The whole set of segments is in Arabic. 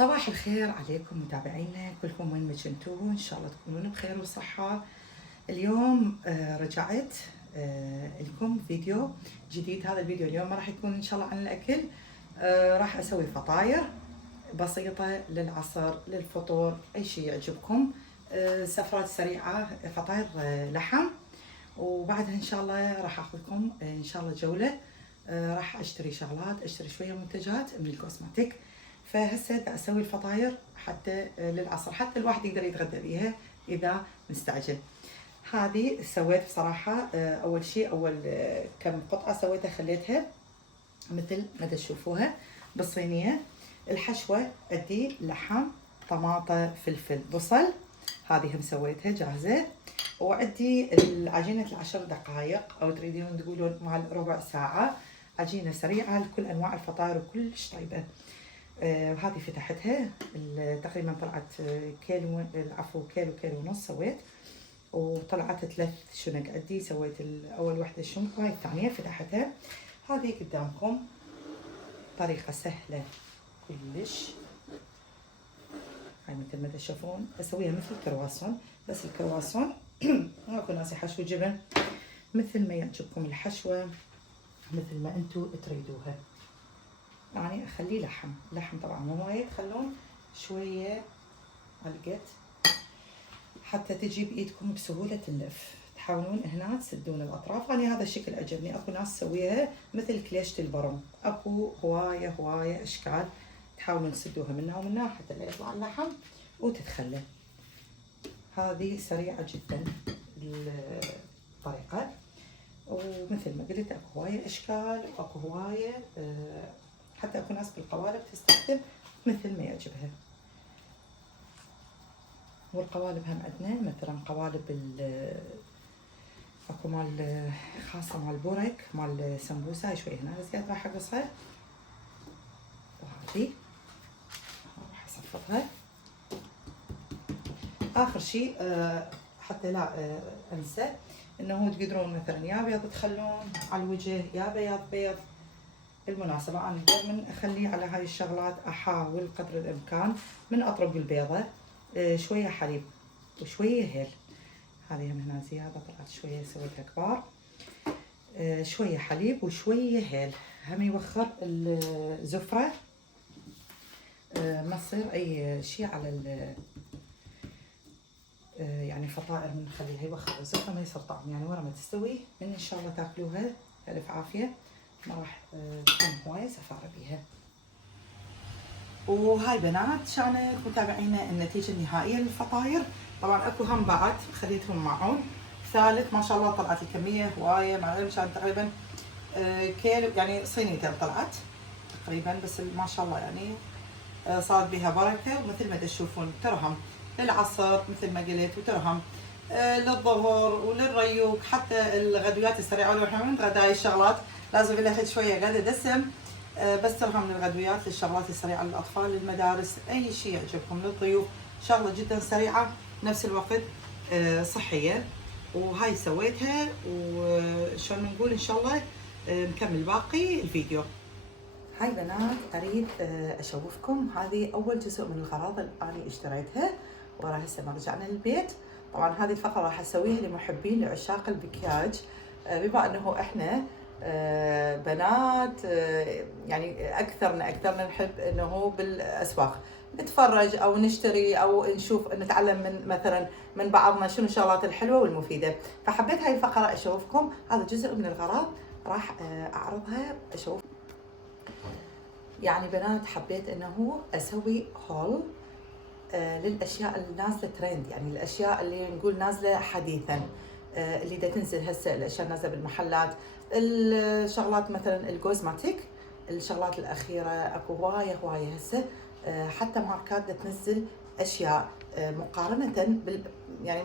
صباح الخير عليكم متابعينا كلكم وين ما كنتوا، ان شاء الله تكونون بخير وصحة. اليوم رجعت لكم فيديو جديد. هذا الفيديو اليوم ما راح يكون ان شاء الله عن الاكل. راح اسوي فطاير بسيطة للعصر للفطور، اي شيء يعجبكم. سفرات سريعة، فطاير لحم. وبعدها ان شاء الله راح اخذكم ان شاء الله جولة. راح اشتري شغلات، اشتري شوية منتجات من الكوسماتيك. فهسه اسوي الفطاير حتى للعصر، حتى الواحد يقدر يتغدى بيها اذا مستعجل. هذه سويت بصراحة اول شيء، اول كم قطعة سويتها خليتها مثل ما تشوفوها بالصينية. الحشوة ادي لحم، طماطة، فلفل، بصل، هذه هم سويتها جاهزة. وعندي عجينة ال10 دقائق او تريدون تقولون مع ربع ساعة، عجينة سريعة لكل انواع الفطاير وكلش طيبة. وهذه فتحتها تقريبا طلعت كيلو، العفو كيلو ونص سويت، وطلعت 3 شنق عندي. سويت اول واحدة الشنق وهاي الثانية فتحتها. هذه قدامكم طريقة سهلة كلش. هاي مثل ما تشوفون اسويها مثل الكرواسون، بس الكرواسون ماكو ناس يحشوا جبن، مثل ما يعجبكم الحشوة، مثل ما انتو تريدوها. يعني اخليه لحم طبعا مو وايد، خلون شويه على قد حتى تجي بايدكم بسهوله تنلف. تحاولون هنا تسدون الاطراف. انا هذا الشكل عجبني. اكو ناس تسويها مثل كليشه البرم، اكو هوايه اشكال تحاولون تسدوها منها ومنها حتى لا يطلع اللحم وتتخلى. هذه سريعه جدا الطريقه، ومثل ما قلت اكو هوايه اشكال واكو هوايه حتى اكو ناس بالقوالب تستخدم مثل ما يعجبها. والقوالب هم عندنا مثلا قوالب اكو مال خاصه مال بورك، مال سمبوسه. هاي شوي هنا زياده راح اقصها، وهذه راح اصفطها. اخر شيء حتى لا انسى انه تقدرون مثلا يا بيض تخلون على الوجه، يا بيض. بالمناسبة أنا دائما أخلي على هاي الشغلات، أحاول قدر الإمكان من أطرق البيضة شوية حليب وشوية هيل. هذه من هنا زيادة طلعت شوية سويتها كبار. شوية حليب وشوية هيل هم يوخر الزفرة. ما تصير أي شيء على يعني فطائر نخليها يوخر الزفرة، ما يصير طعم. يعني ورا ما تستوي من إن شاء الله تاكلوها ألف عافية، ما راح تكون هواية زفارة بيها. وهاي بنات كانت متابعينا النتيجة النهائية للفطاير. طبعا اكو هم بعد خليتهم معون ثالث، ما شاء الله طلعت الكمية هواية. مع كان تقريبا كيلو، يعني صينيتين طلعت تقريبا، بس ما شاء الله يعني صارت بها بركة. ومثل ما تشوفون ترهم للعصر مثل ما قلت، وترهم للظهر وللريوق، حتى الغدويات السريعة. ولو احنا من غداي الشغلات لازم لها شوية غدا دسم، بس ترهم للغدويات، للشغلات السريعة للأطفال، للمدارس، أي شيء يعجبكم، للضيوف. شغلة جدا سريعة نفس الوقت صحية. وهاي سويتها، وشلون نقول إن شاء الله نكمل باقي الفيديو. هاي بنات أريد أشوفكم. هذه أول جزء من الأغراض اللي أنا اشتريتها ورا هسه ما رجعنا للبيت. طبعا هذه الفقرة راح أسويها لمحبين لعشاق البكياج، بما أنه إحنا بنات يعني أكثرنا نحب أنه بالأسواق نتفرج أو نشتري أو نشوف نتعلم من مثلا من بعضنا شنو الشغلات الحلوة والمفيدة. فحبيت هاي الفقرة أشوفكم. هذا جزء من الأغراض راح أعرضها أشوف. يعني بنات حبيت انه اسوي هول للاشياء اللي نازله ترند، يعني الاشياء اللي نقول نازله حديثا، اللي دا تنزل هسه، الاشياء نازله بالمحلات، الشغلات مثلا الكوزماتيك، الشغلات الاخيره اكو هوايه هسه. حتى ماركات دا تنزل اشياء مقارنه يعني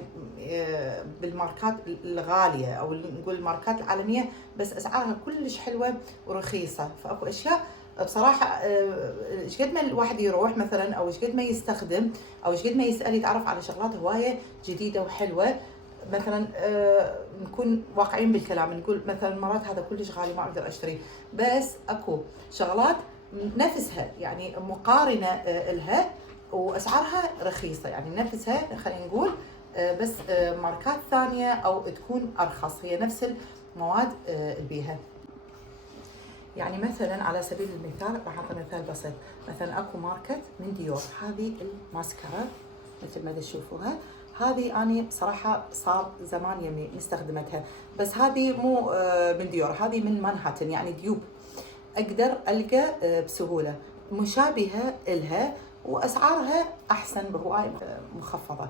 بالماركات الغاليه، او نقول الماركات العالميه، بس اسعارها كلش حلوه ورخيصه. فاكو اشياء بصراحة ايش قد ما الواحد يروح مثلا، او ايش قد ما يستخدم، او ايش قد ما يسأل يتعرف على شغلات هواية جديدة وحلوة. مثلا نكون واقعين بالكلام، نقول مثلا مرات هذا كلش غالي ما اقدر اشتري، بس اكو شغلات نفسها يعني مقارنة لها وأسعارها رخيصة، يعني نفسها خلينا نقول بس ماركات ثانية أو تكون أرخص، هي نفس المواد اللي بيها. يعني مثلا على سبيل المثال راح اعطي مثال بسيط، مثلا اكو ماركت من ديور، هذه الماسكارا مثل ما تشوفوها، هذه اني صراحه صار زمان يمي مستخدمتها، بس هذه مو من ديور، هذه من مانهاتن يعني ديوب، اقدر القى بسهوله مشابهه الها واسعارها احسن بهواي مخفضه.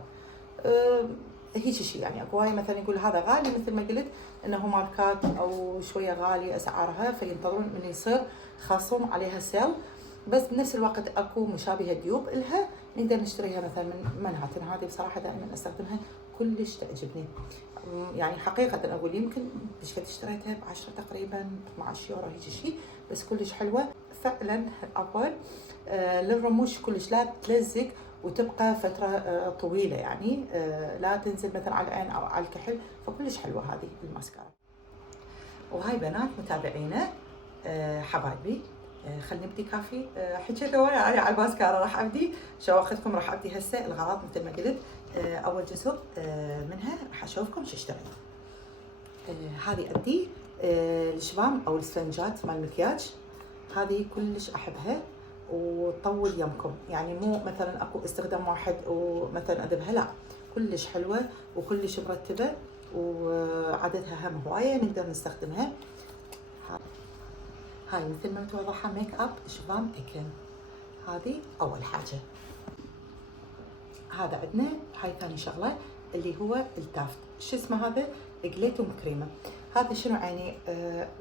هيك شيء يعني اكو هاي مثلا يقول هذا غالي مثل ما قلت انه ماركات او شويه غالي اسعارها، فينتظرون من يصير خصم عليها سيل، بس بنفس الوقت اكو مشابهه ديوب الها نقدر نشتريها مثلا من مانهاتن. هذه بصراحه دائما استخدمها كلش تعجبني، يعني حقيقه اقول يمكن قد اشتريتها ب 10 تقريبا 12 يورو هيك شيء، بس كلش حلوه فعلا. عفوا للرموش كلش لا تلزق وتبقى فترة طويلة، يعني لا تنزل مثلا على العين أو على الكحل، فكلش حلوة هذه الماسكارا. وهاي بنات متابعينا حبايبي، خلينا نبدي كافي حكيت على الماسكارا، راح ابدي شواختكم، راح ابدي هسه الغراض مثل ما قلت. اول جزء منها راح اشوفكم شو اشتريت. هذه ابدي الشبام او السفنجات مال المكياج، هذه كلش احبها وتطول يمكم، يعني مو مثلا اكو استخدام واحد ومثلا اذبها، لا كلش حلوه وكلش مرتبه وعددها هم هوايه نقدر نستخدمها. هاي مثل ما توضحها ميك اب شبام اكن، هذه اول حاجه. هذا عندنا هاي ثاني شغله اللي هو التافت، شو اسمه هذا؟ جليتوم كريمه. هذا شنو يعني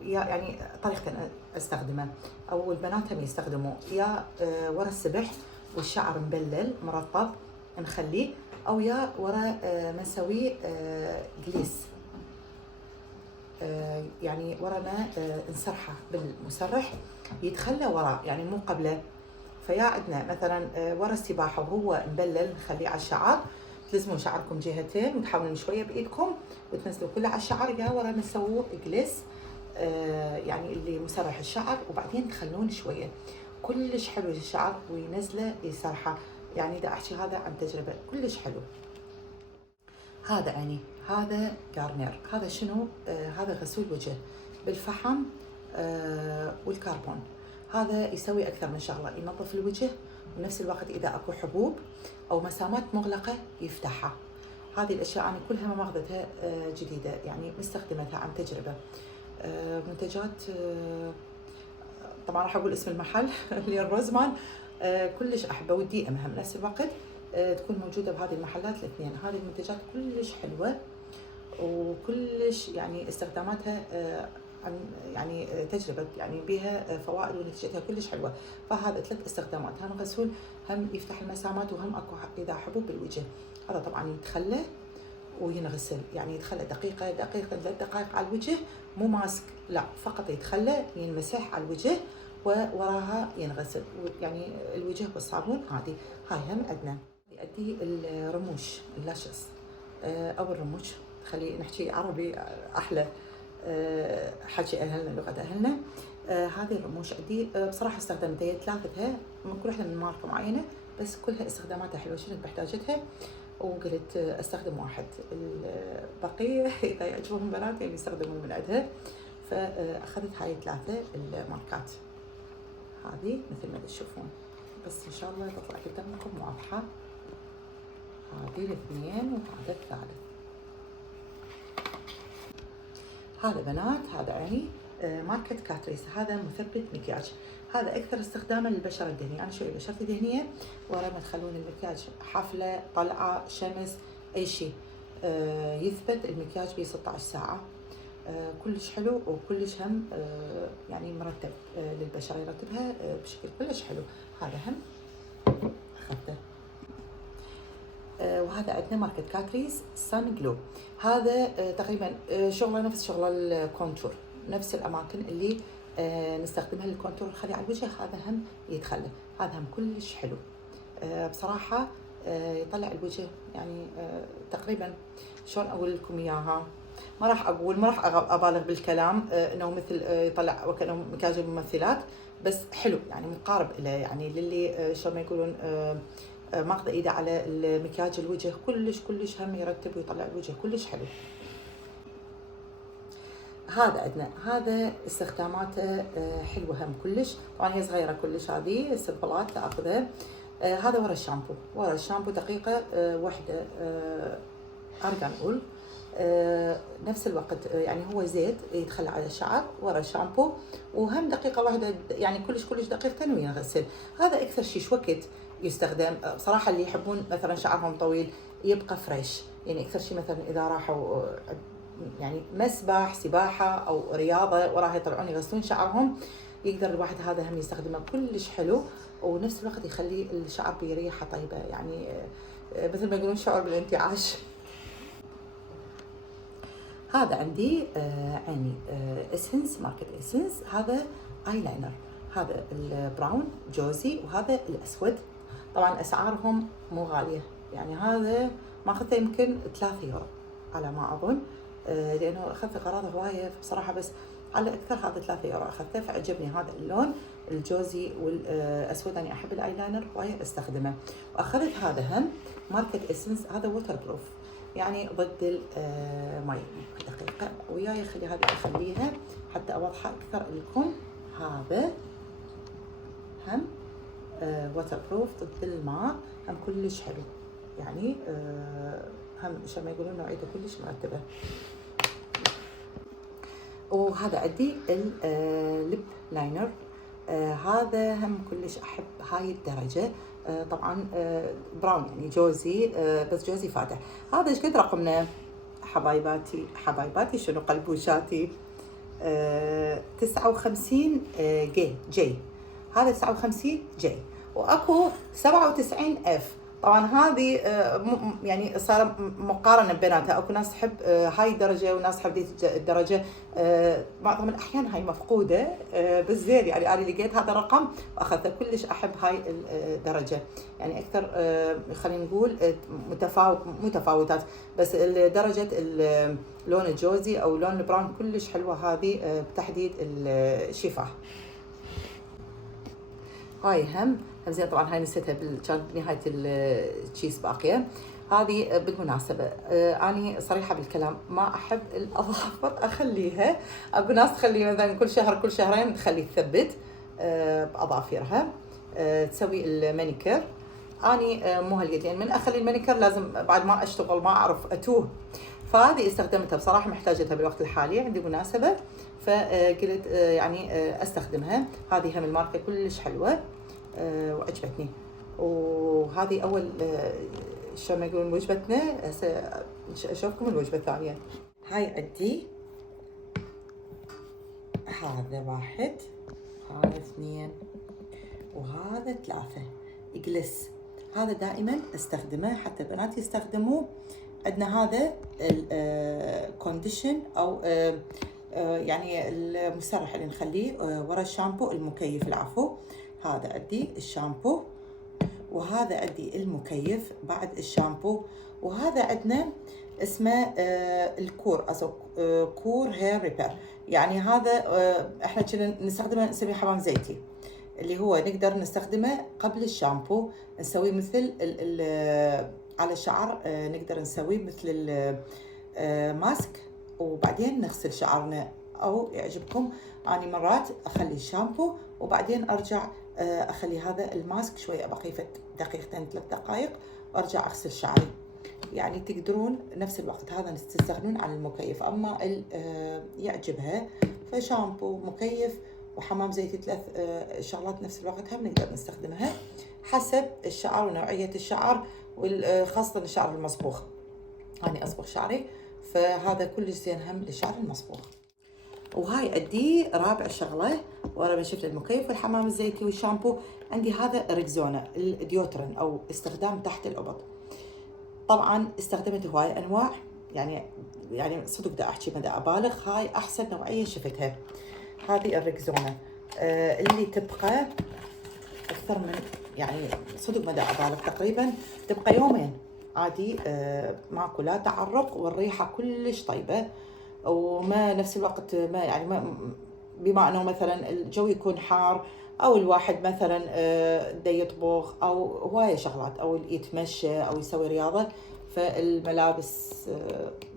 يعني طريقة استخدمه او البنات هم يستخدموه، يا ورا السبح والشعر مبلل مرطب نخليه، او يا ورا ما نسويه جليس، يعني ورا ما نسرحه بالمسرح يتخلى وراه يعني مو قبله. فيا عندنا مثلا ورا السباحه وهو مبلل نخليه على الشعر، تلزمون شعركم جهتين وتحاولون شويه بايدكم وتنزلوا كله على الشعر، يا ورا ما تسووا جليس يعني اللي مسرح الشعر، وبعدين تخلون شويه كلش حلو الشعر وينزله يسرحه، يعني اذا احكي هذا عن تجربه كلش حلو. هذا يعني هذا جارنير، هذا شنو؟ هذا غسول وجه بالفحم والكربون، هذا يسوي اكثر من شغله، ينظف الوجه ونفس الوقت اذا اكو حبوب او مسامات مغلقه يفتحها. هذه الاشياء انا كلها ما ماخذتها جديده، يعني مستخدمتها عن تجربه. منتجات طبعا راح اقول اسم المحل اللي الروزمان، كلش احبه، ودي امها بنفس الوقت تكون موجوده بهذه المحلات الاثنين. هذه المنتجات كلش حلوه وكلش يعني استخداماتها عن يعني تجربه، يعني بها فوائد ونتيجتها كلش حلوه. فهذا 3 استخدامات، هم غسول، هم يفتح المسامات، وهم اكو اذا حبوب بالوجه. هذا طبعا يتخلى وينغسل، يعني يتخلى دقيقه 3 دقائق على الوجه، مو ماسك لا، فقط يتخلى ينمسح على الوجه ووراها ينغسل، يعني الوجه بالصابون. هاي هم عندنا. يؤدي الرموش اللاشز او الرموش، خلي نحكي عربي احلى، حكي اهلنا لغه اهلنا. هذه الرموش عندي بصراحه استخدمتها 3 من كل وحده من ماركه معينه، بس كلها استخداماتها حلوه، شنو بحتاجتها وقلت استخدم واحد، البقيه اذا يعجبهم بنات يعني يستخدمون من عندها. فاخذت هاي 3 الماركات، هذه مثل ما تشوفون، بس ان شاء الله تطلع قدامكم واضحه. هذه الاثنين وهذا الثالث. هذا بنات هذا يعني ماركة كاتريس، هذا مثبت مكياج، هذا اكثر استخداما للبشره الدهنيه. انا شوي بشرتي دهنيه، ورا ما تخلون المكياج حفله طلعه شمس اي شيء يثبت المكياج ب 16 ساعه. كلش حلو وكلش هم يعني مرتب للبشره، يرتبها بشكل كلش حلو. هذا هم اخذته. وهذا عندنا ماركة كاتريس سان جلو، هذا تقريبا شغله نفس شغل الكونتور، نفس الاماكن اللي نستخدمها للكونتور الخلي على الوجه، هذا هم يتخلى، هذا هم كلش حلو بصراحه. يطلع الوجه يعني تقريبا شلون اقول لكم اياها، ما راح اقول، ما راح ابالغ بالكلام انه مثل يطلع وكانه مكياج الممثلات، بس حلو يعني مقارب له، يعني للي شو ما يقولون ماخذ ايده على المكياج الوجه كلش هم يرتب ويطلع الوجه كلش حلو. هذا عندنا، هذا استخداماته حلوه هم كلش. طبعا هي صغيره كلش، هذه سمبلات تاخذها. هذا ورا الشامبو، ورا الشامبو دقيقه واحده ارغان اول. نفس الوقت يعني هو زيت يدخل على الشعر ورا الشامبو، وهم دقيقه واحده يعني كلش دقيقتين وينغسل. هذا اكثر شيء وقت يستخدم بصراحه اللي يحبون مثلا شعرهم طويل يبقى فريش، يعني اكثر شيء مثلا اذا راحوا يعني مسبح سباحه او رياضه وراها يطلعون يغسلون شعرهم، يقدر الواحد هذا هم يستخدمه كلش حلو، ونفس الوقت يخلي الشعر بريحه طيبه، يعني مثل ما يقولون شعور بالانتعاش. هذا عندي عيني اسنس، ماركة اسنس. هذا ايلاينر، هذا البراون جوزي وهذا الاسود. طبعا اسعارهم مو غاليه، يعني هذا ما اخذته يمكن 3 يورو على ما اظن، لانه اخذت اغراض هوايه بصراحه، بس على اكثر هذا 3 يورو اخذته، فعجبني هذا اللون الجوزي والاسود. انا احب الايلاينر هوايه استخدمه. واخذت هذا هم ماركة اسنس، هذا ووتر بروف يعني ضد المي. دقيقة وياي خلي هذه اخليها حتى اوضحها اكثر لكم. هذا هم ووتر بروف ضد الماء، هم كلش حلو، يعني هم شو ما يقولون نوعيته كلش مرتبة. وهذا عندي الليب لاينر، هذا هم كلش احب هاي الدرجة. طبعا براون يعني جوزي، بس جوزي فاتح. هذا ايش قد رقمنا حبايباتي شنو قلبوشاتي؟ 59 جي. هذا 59 جي، واكو 97 اف. طبعا هذه يعني صار مقارنه بيناتها، اكو ناس تحب هاي الدرجه وناس تحب دي الدرجه. معظم الاحيان هاي مفقوده، بس زين يعني انا لقيت هذا الرقم واخذته. كلش احب هاي الدرجه، يعني اكثر خلينا نقول متفاوتات، بس درجه اللون الجوزي او لون البراون كلش حلوه هذه بتحديد الشفاه. هاي هم زين. طبعا هاي نسيتها كانت بنهايه التشيز باقيه. هذه بالمناسبه اني صريحه بالكلام، ما احب الاظافر اخليها. اكو ناس تخلي مثلا كل شهر كل شهرين تخلي تثبت باظافرها تسوي المانيكير. اني مو هالقد، يعني من اخلي المانيكير لازم بعد ما اشتغل ما اعرف اتوه. فهذه استخدمتها بصراحه، محتاجتها بالوقت الحالي، عندي مناسبه فقلت يعني استخدمها. هذه هم الماركه كلش حلوه وعجبتني. وهذه اول شو ما يقولون وجبتنا. هسه اشوفكم الوجبه الثانيه. هاي عندي هذا 1، هذا 2، وهذا 3 جلس. هذا دائما استخدمه، حتى بناتي يستخدموه. عندنا هذا الكونديشن او يعني المسرح اللي نخليه ورا الشامبو، المكيف العفو. هذا عندي الشامبو، وهذا عندي المكيف بعد الشامبو. وهذا عندنا اسمه الكور، كور هير ريبير. يعني هذا احنا كنا نستخدمه، نسميه حمام زيتي، اللي هو نقدر نستخدمه قبل الشامبو. نسويه مثل على الشعر، نقدر نسويه مثل الماسك وبعدين نغسل شعرنا. او يعجبكم اني مرات اخلي الشامبو وبعدين ارجع اخلي هذا الماسك شويه بقيفه دقيقتين 3 دقائق وارجع اغسل شعري. يعني تقدرون نفس الوقت هذا تستغنون عن المكيف. اما يعجبها فشامبو مكيف وحمام زيتي، 3 شغلات نفس الوقت هم نقدر نستخدمها حسب الشعر ونوعيه الشعر، وخاصه الشعر المصبوغ. أنا أصبغ شعري، فهذا كلش زين هم للشعر المصبوغ. وهاي عندي رابع شغله ورا ما شفت المكيف والحمام الزيتي والشامبو. عندي هذا ريكزونا الديوترن او استخدام تحت الابط. طبعا استخدمت هواي انواع، يعني صدق دا احكي ما دا ابالغ، هاي احسن نوعيه شفتها. هذه الريكزونا اللي تبقى اكثر من، يعني صدق ما دا ابالغ، تقريبا تبقى يومين عادي ماكو لا تعرق، والريحة كلش طيبة، وما نفس الوقت ما يعني ما بما انه مثلا الجو يكون حار، او الواحد مثلا دا يطبخ او هواية شغلات، او يتمشى او يسوي رياضة، فالملابس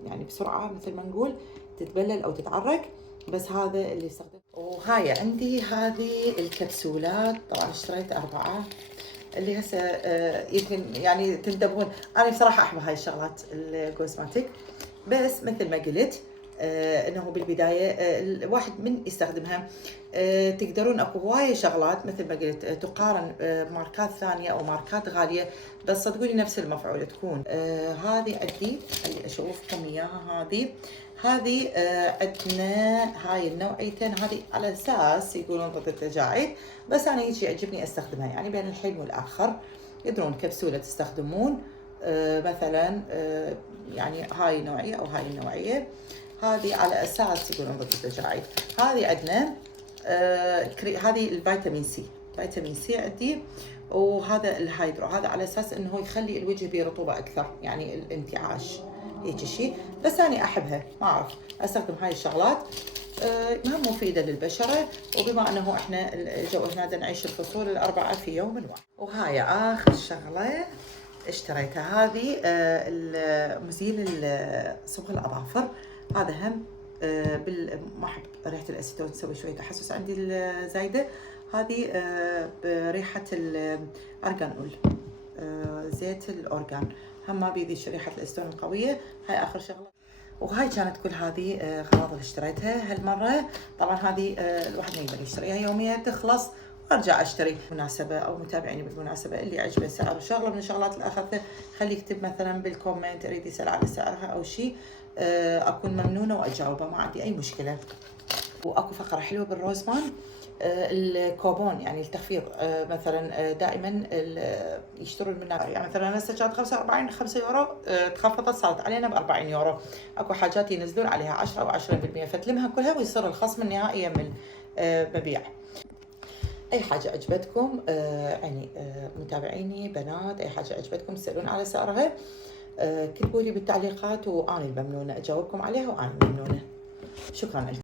يعني بسرعة مثل ما نقول تتبلل او تتعرق. بس هذا اللي استخدم. وهاي عندي هذه الكبسولات، طبعا اشتريت 4 اللي هسه يمكن يعني تنتبهون، انا بصراحه احب هاي الشغلات الكوزماتيك، بس مثل ما قلت انه بالبدايه الواحد من يستخدمها تقدرون اكو هوايه شغلات مثل ما قلت تقارن ماركات ثانيه او ماركات غاليه، بس صدقوني نفس المفعول تكون. هذه عندي اللي اشوفكم اياها، هذه عندنا هاي النوعيتين، هذه على اساس يقولون ضد التجاعيد، بس انا هيك يعجبني استخدمها يعني بين الحين والاخر. يدرون كبسوله تستخدمون مثلا يعني هاي النوعيه او هاي النوعيه، هذه على اساس يقولون ضد التجاعيد. هذه عندنا هذه الفيتامين سي، فيتامين سي عندي، وهذا الهايدرو، هذا على اساس انه يخلي الوجه به رطوبه اكثر، يعني الانتعاش هيك شيء. بس انا احبها، ما اعرف استخدم هاي الشغلات، ما مفيده للبشره، وبما انه احنا الجو هنا نعيش الفصول الاربعه في يوم واحد. وهاي اخر شغله اشتريتها، هذه مزيل صبغ الاظافر، هذا هم ما احب ريحه الاسيتون، تسوي شويه تحسس عندي الزايده. هذه بريحه الارغان زيت الاورغان، هم ما بيدي ريحه الاسيتون القويه. هاي اخر شغله. وهاي كانت كل هذه اغراض اللي اشتريتها هالمره. طبعا هذه الواحد ما يقدر يشتريها يوميا تخلص وارجع اشتري مناسبه، او متابعيني بالمناسبه اللي عجبه سعر شغله من الشغلات اللي اخذتها خلي يكتب مثلا بالكومنت يريد يسال على سعرها او شيء، اكون ممنونه واجاوبه، ما عندي اي مشكله. واكو فقره حلوه بالروزمان، الكوبون يعني التخفيض، مثلا دائما يشترون منا، يعني مثلا هسه كانت 45 5 يورو تخفضت صارت علينا ب 40 يورو، اكو حاجات ينزلون عليها 10 او 20%، فتلمها كلها ويصير الخصم النهائي من المبيع. اي حاجه عجبتكم يعني متابعيني بنات، اي حاجه عجبتكم تسالون على سعرها كتبوا لي بالتعليقات، وانا الممنونه اجاوبكم عليها، وانا الممنونه. شكرا لكم.